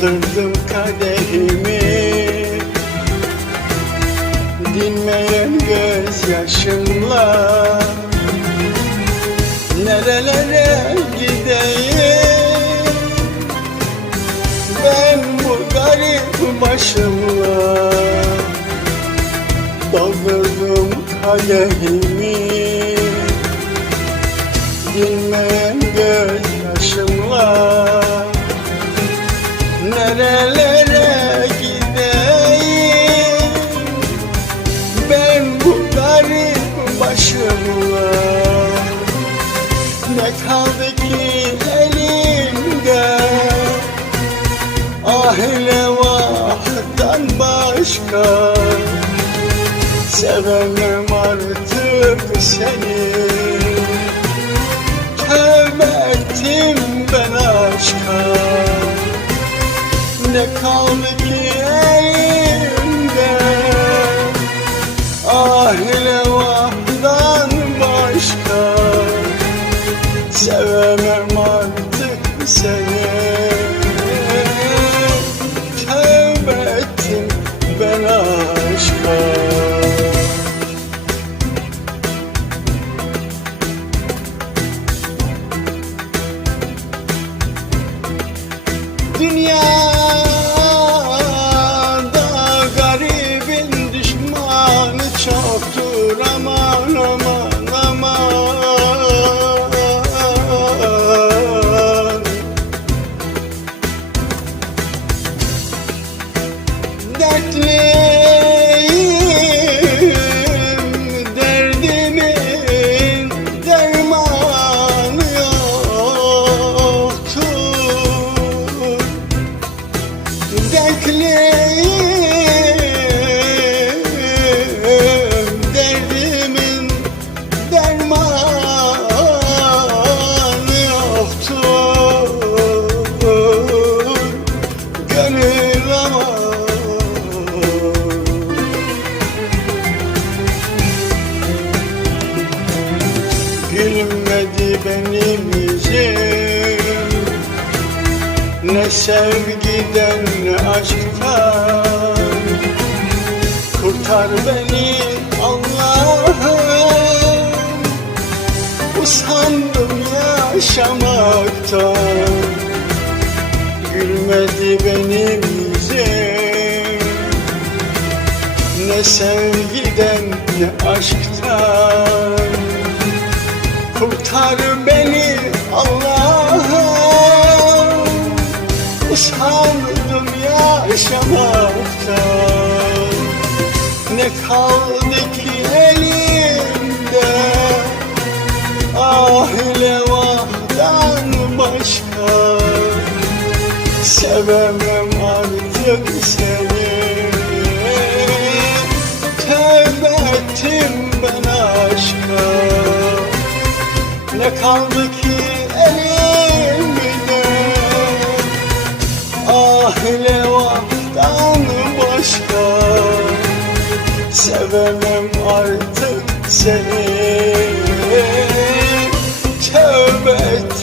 Doldurdum kadehimi Dinmeyen gözyaşımla Nerelere gideyim? Ben bu garip başımla Doldurdum kadehimi garip başımla Ne kaldı ki elimde? Ah ile vahdan başka? Sevemem artık seni. Tövbe ettim ben aşka. Ne kaldı artık Ne sevgiden ne aşktan Kurtar beni Allah'ım. Usandım yaşamaktan Gülmedi benim yüzüm. Ne sevgiden ne aşktan. Kurtar beni yaşamaktan Ne kaldı ki elimde Ah ile vahdan başka Sevemem artık seni. Tövbe ettim ben aşka. Ne kaldı ki elimde Ah ile Sevemem artık seni. Tövbe aşka